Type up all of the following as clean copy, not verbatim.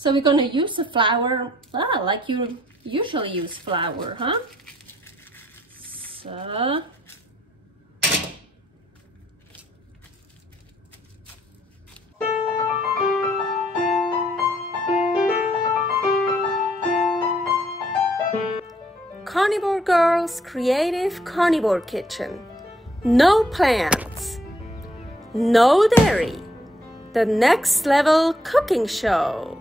So we're gonna use the flour, like you usually use flour, huh? So. Carnivore Girl's Creative Carnivore Kitchen. No plants, no dairy, the next level cooking show.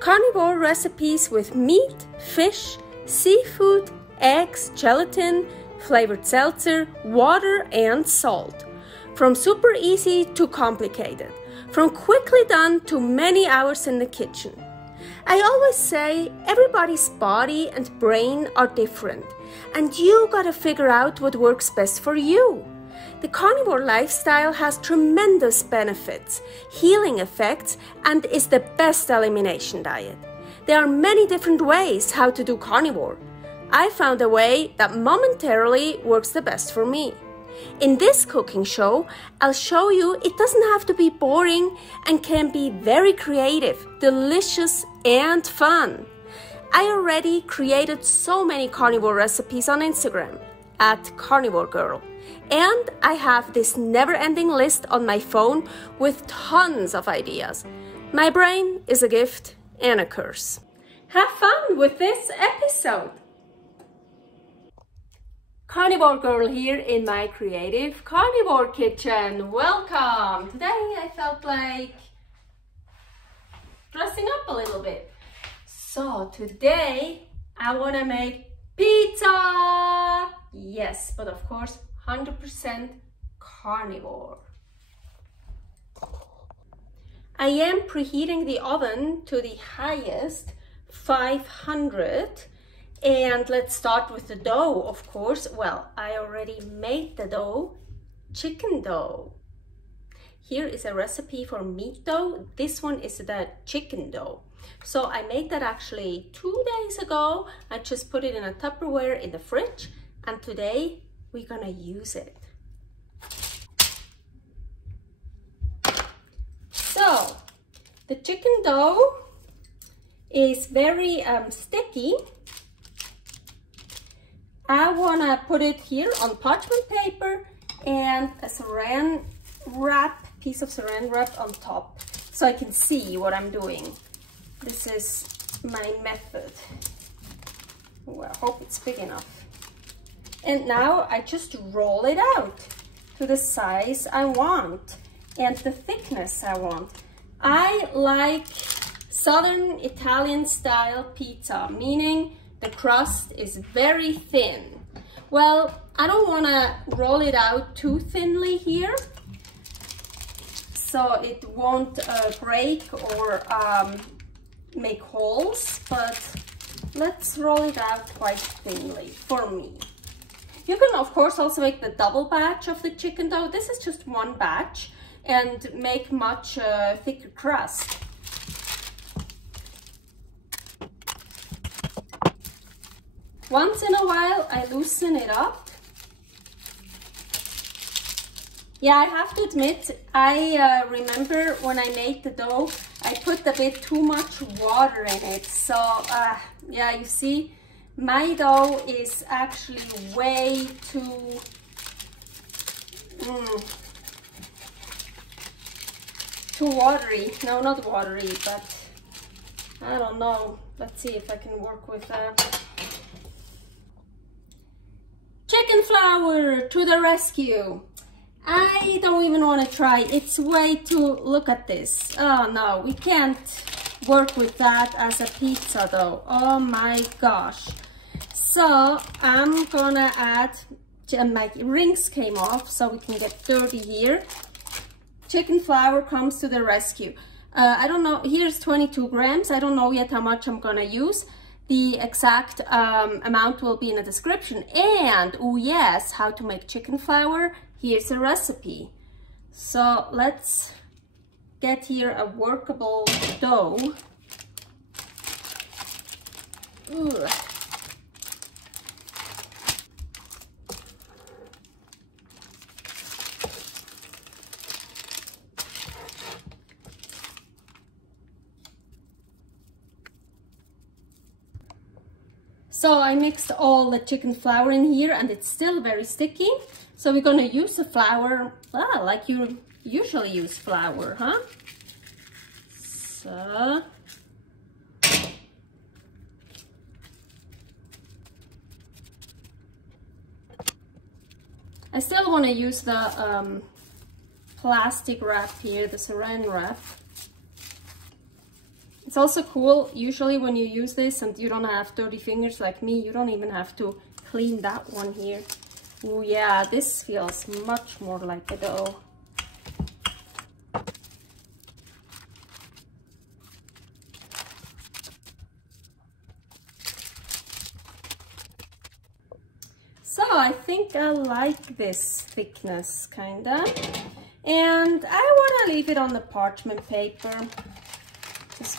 Carnivore recipes with meat, fish, seafood, eggs, gelatin, flavored seltzer, water, and salt. From super easy to complicated, from quickly done to many hours in the kitchen. I always say everybody's body and brain are different, and you gotta figure out what works best for you. The carnivore lifestyle has tremendous benefits, healing effects, and is the best elimination diet. There are many different ways how to do carnivore. I found a way that momentarily works the best for me. In this cooking show, I'll show you it doesn't have to be boring and can be very creative, delicious, and fun. I already created so many carnivore recipes on Instagram at karnivorgirl. And I have this never-ending list on my phone with tons of ideas. My brain is a gift and a curse. Have fun with this episode. Carnivore Girl here in my creative carnivore kitchen. Welcome! Today I felt like dressing up a little bit. So today I want to make pizza! Yes, but of course 100% carnivore. I am preheating the oven to the highest 500. And let's start with the dough, of course. Well, I already made the dough, chicken dough. Here is a recipe for meat dough. This one is the chicken dough. So I made that actually 2 days ago. I just put it in a Tupperware in the fridge, and today we're gonna use it. So the chicken dough is very sticky. I want to put it here on parchment paper and a saran wrap, piece of saran wrap on top, so I can see what I'm doing. This is my method. Oh, I hope it's big enough. And now I just roll it out to the size I want and the thickness I want. I like Southern Italian style pizza, meaning the crust is very thin. Well, I don't want to roll it out too thinly here, so it won't break or make holes, but let's roll it out quite thinly for me. You can of course also make the double batch of the chicken dough. This is just one batch and make much thicker crust. Once in a while, I loosen it up. Yeah, I have to admit, I remember when I made the dough, I put a bit too much water in it. So, yeah, you see, my dough is actually way too watery. No, not watery, but I don't know. Let's see if I can work with that. Chicken flour to the rescue. I don't even want to try. It's way too, look at this. Oh no, we can't work with that as a pizza dough. Oh my gosh. So I'm gonna add, my rings came off so we can get dirty here. Chicken flour comes to the rescue. I don't know, here's 22 grams. I don't know yet how much I'm gonna use. The exact amount will be in the description. And, oh yes, how to make chicken flour. Here's a recipe. So let's get here a workable dough. Ooh. So I mixed all the chicken flour in here and it's still very sticky. So we're gonna use the flour like you usually use flour, huh? So I still want to use the plastic wrap here, the Saran Wrap. It's also cool, usually when you use this and you don't have dirty fingers like me, you don't even have to clean that one here. Oh yeah, this feels much more like a dough. So I think I like this thickness kinda, and I want to leave it on the parchment paper.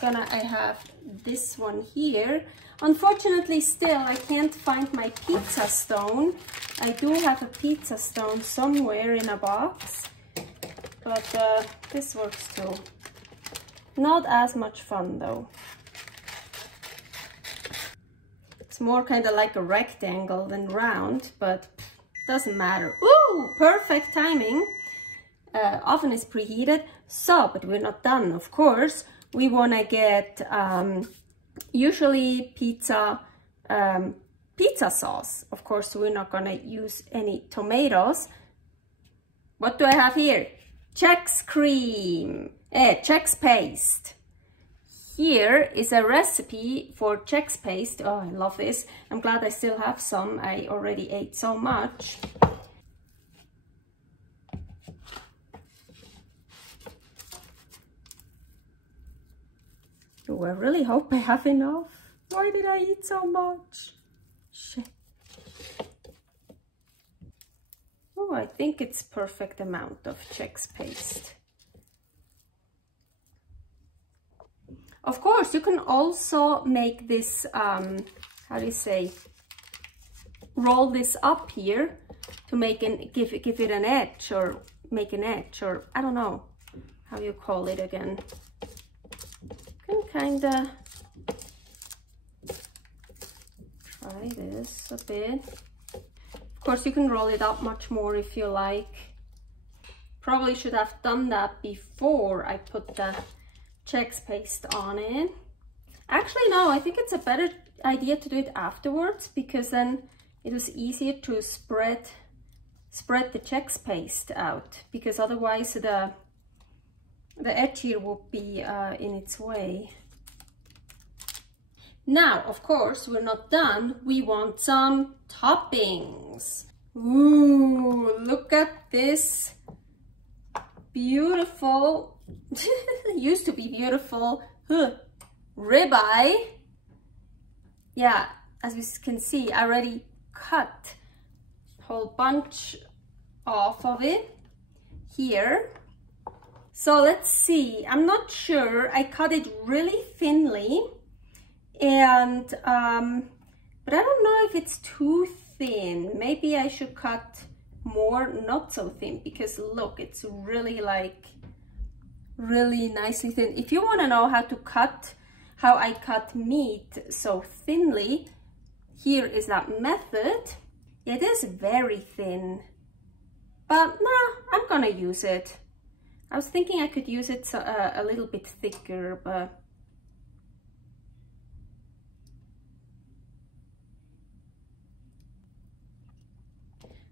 I have this one here. Unfortunately still I can't find my pizza stone. I do have a pizza stone somewhere in a box, but this works too. Not as much fun though. It's more kind of like a rectangle than round, but doesn't matter. Ooh, perfect timing. Oven is preheated, so, but we're not done, of course. We want to get usually pizza sauce. Of course, we're not going to use any tomatoes. What do I have here? JEggs JEggs Paste. Here is a recipe for JEggs Paste. Oh, I love this. I'm glad I still have some. I already ate so much. Oh, I really hope I have enough. Why did I eat so much? Shit. Oh, I think it's perfect amount of JEggs Paste. Of course, you can also make this, how do you say, roll this up here to make give it an edge, or make an edge, or I don't know how you call it again. You can kinda try this a bit. Of course, you can roll it up much more if you like. Probably should have done that before I put the JEggs Paste on it. Actually, no, I think it's a better idea to do it afterwards, because then it was easier to spread the JEggs Paste out, because otherwise the edge here will be in its way. Now, of course, we're not done. We want some toppings. Ooh, look at this beautiful, used to be beautiful, ribeye. Yeah, as you can see, I already cut a whole bunch off of it here. So let's see, I'm not sure, I cut it really thinly, and but I don't know if it's too thin. Maybe I should cut more, not so thin, because look, it's really like really nicely thin. If you want to know how I cut meat so thinly, here is that method. It is very thin, but nah, I'm gonna use it. I was thinking I could use it a little bit thicker, but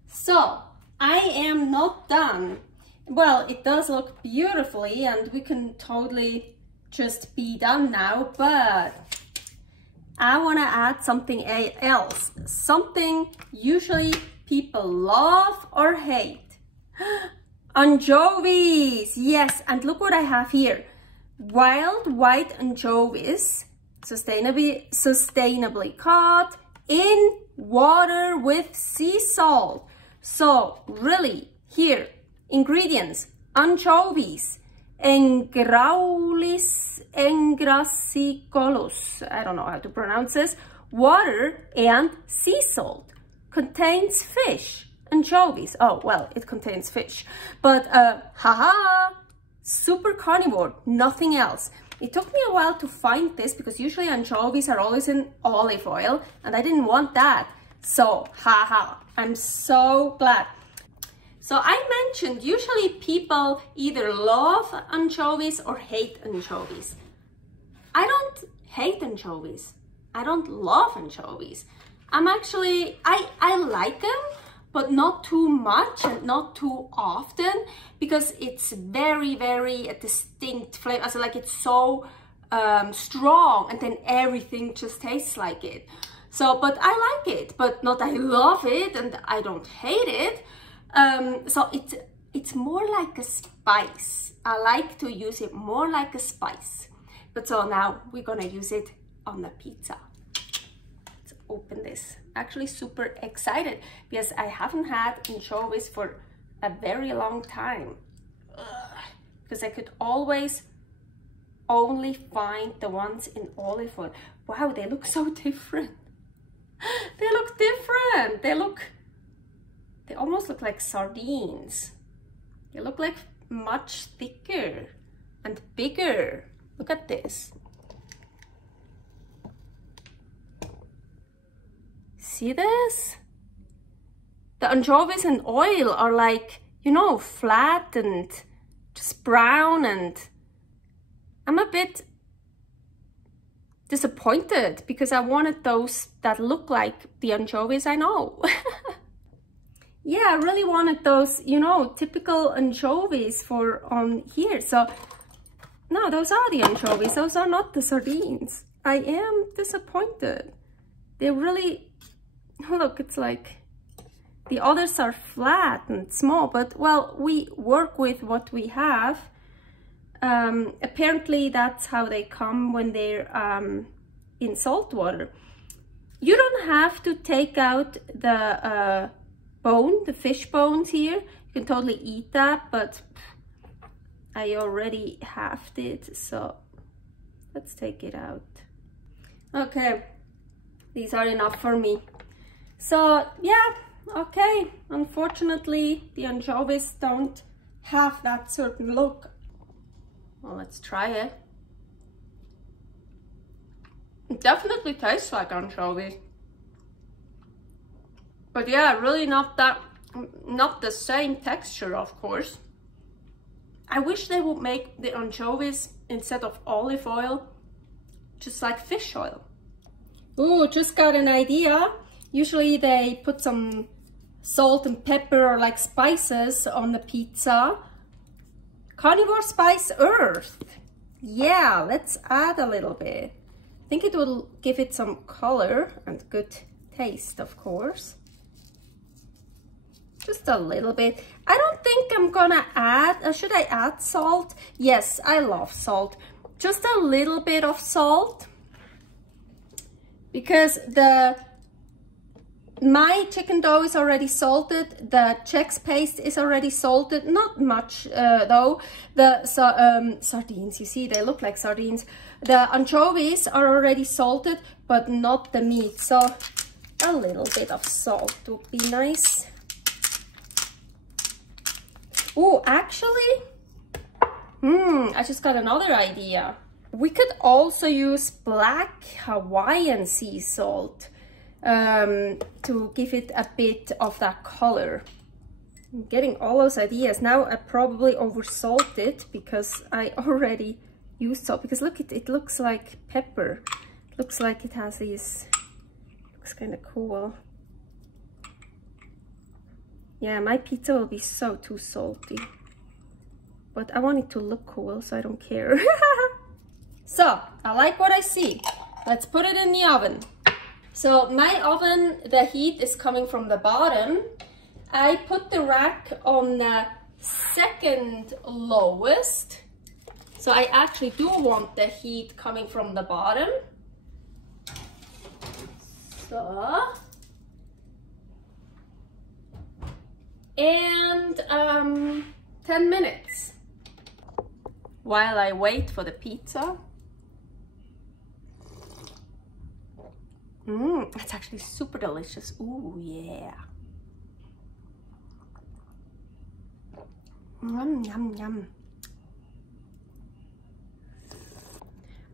so I am not done. Well, it does look beautifully and we can totally just be done now, but I want to add something else, something usually people love or hate. Anchovies, yes, and look what I have here. Wild white anchovies, sustainably caught in water with sea salt. So really, here, ingredients: anchovies, engrassicolus, I don't know how to pronounce this, water and sea salt. Contains fish. Anchovies, oh well, it contains fish, but haha, super carnivore, nothing else. It took me a while to find this because usually anchovies are always in olive oil and I didn't want that. So, haha, I'm so glad. So I mentioned usually people either love anchovies or hate anchovies. I don't hate anchovies. I don't love anchovies. I like them, but not too much and not too often because it's very, very distinct flavor. So like it's so strong and then everything just tastes like it. So, but I like it, but not I love it and I don't hate it. So it's more like a spice. I like to use it more like a spice. But so now we're gonna use it on the pizza. Let's open this. Actually super excited because I haven't had anchovies for a very long time. Because I could always only find the ones in olive oil. Wow, they look so different. They look different. They almost look like sardines. They look like much thicker and bigger. Look at this. See this? The anchovies in oil are like, you know, flat and just brown, and I'm a bit disappointed because I wanted those that look like the anchovies I know. Yeah, I really wanted those, you know, typical anchovies for on here. So no, those are the anchovies. Those are not the sardines. I am disappointed. They really, look, it's like the others are flat and small, but well, we work with what we have. Apparently that's how they come when they're in salt water. You don't have to take out the bone, the fish bones here. You can totally eat that, but I already halved it, so let's take it out. Okay, these are enough for me. So yeah, okay, unfortunately the anchovies don't have that certain look. Well, let's try it. It definitely tastes like anchovies. But yeah, really not the same texture, of course. I wish they would make the anchovies instead of olive oil, just like fish oil. Ooh, just got an idea. Usually they put some salt and pepper or like spices on the pizza. Carnivore spice earth. Yeah, let's add a little bit. I think it will give it some color and good taste, of course. Just a little bit. I don't think I'm gonna add, should I add salt? Yes, I love salt. Just a little bit of salt. Because my chicken dough is already salted. The JEggs paste is already salted. Not much though. The sardines, you see, they look like sardines. The anchovies are already salted, but not the meat. So a little bit of salt would be nice. Oh, actually, I just got another idea. We could also use black Hawaiian sea salt to give it a bit of that color. I'm getting all those ideas. Now I probably oversalt it because I already used salt. Because look, it looks like pepper. It looks like it has these, looks kind of cool. Yeah, my pizza will be so too salty. But I want it to look cool, so I don't care. So, I like what I see. Let's put it in the oven. So, my oven, the heat is coming from the bottom. I put the rack on the second lowest. So, I actually do want the heat coming from the bottom. So... and 10 minutes while I wait for the pizza. It's actually super delicious. Ooh, yeah. Yum, yum, yum.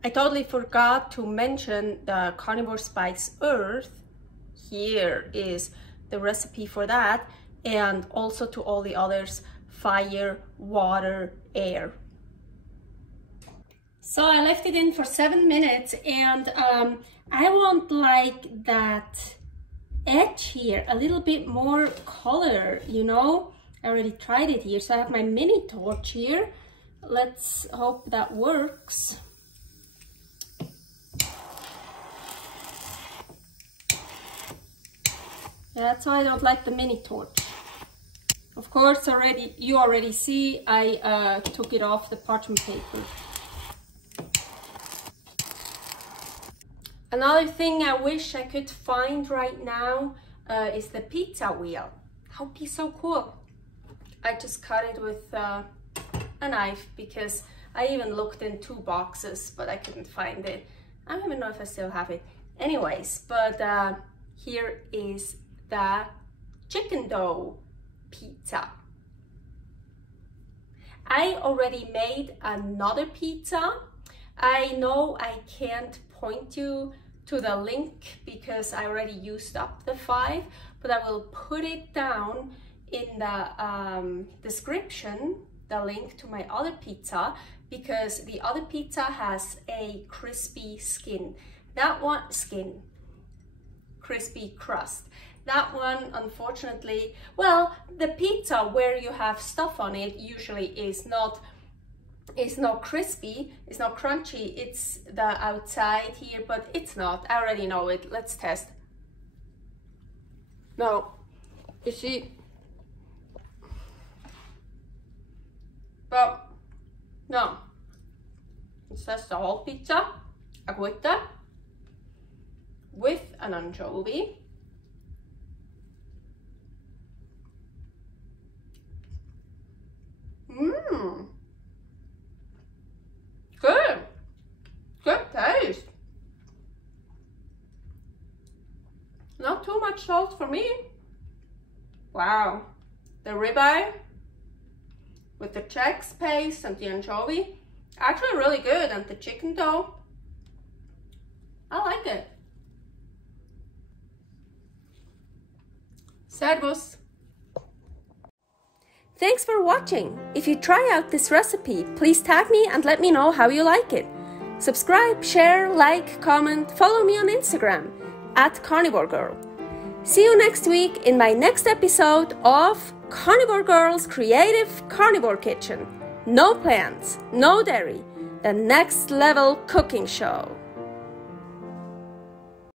I totally forgot to mention the carnivore spice earth. Here is the recipe for that, and also to all the others: fire, water, air. So I left it in for 7 minutes, and I want like that edge here, a little bit more color, you know. I already tried it here, so I have my mini torch here. Let's hope that works. Yeah, that's why I don't like the mini torch. Of course, you already see I took it off the parchment paper. Another thing I wish I could find right now is the pizza wheel. That would be so cool. I just cut it with a knife because I even looked in 2 boxes, but I couldn't find it. I don't even know if I still have it. Anyways, but here is the chicken dough pizza. I already made another pizza. I know I can't point you to the link because I already used up the 5, but I will put it down in the description, the link to my other pizza, because the other pizza has a crispy skin. That one, crispy crust. That one, unfortunately, well, the pizza where you have stuff on it usually is not crispy, it's not crunchy, it's the outside here, but it's not. I already know it. Let's test. No, you see, but no, it says the whole pizza, agüita, with an anchovy. Good taste. Not too much salt for me. Wow. The ribeye with the JEggs paste and the anchovy, actually really good, and the chicken dough, I like it. Servus. Thanks for watching. If you try out this recipe, please tag me and let me know how you like it. Subscribe, share, like, comment, follow me on Instagram @karnivorgirl. See you next week in my next episode of Carnivore Girl's Creative Carnivore Kitchen. No plants, no dairy, the next level cooking show.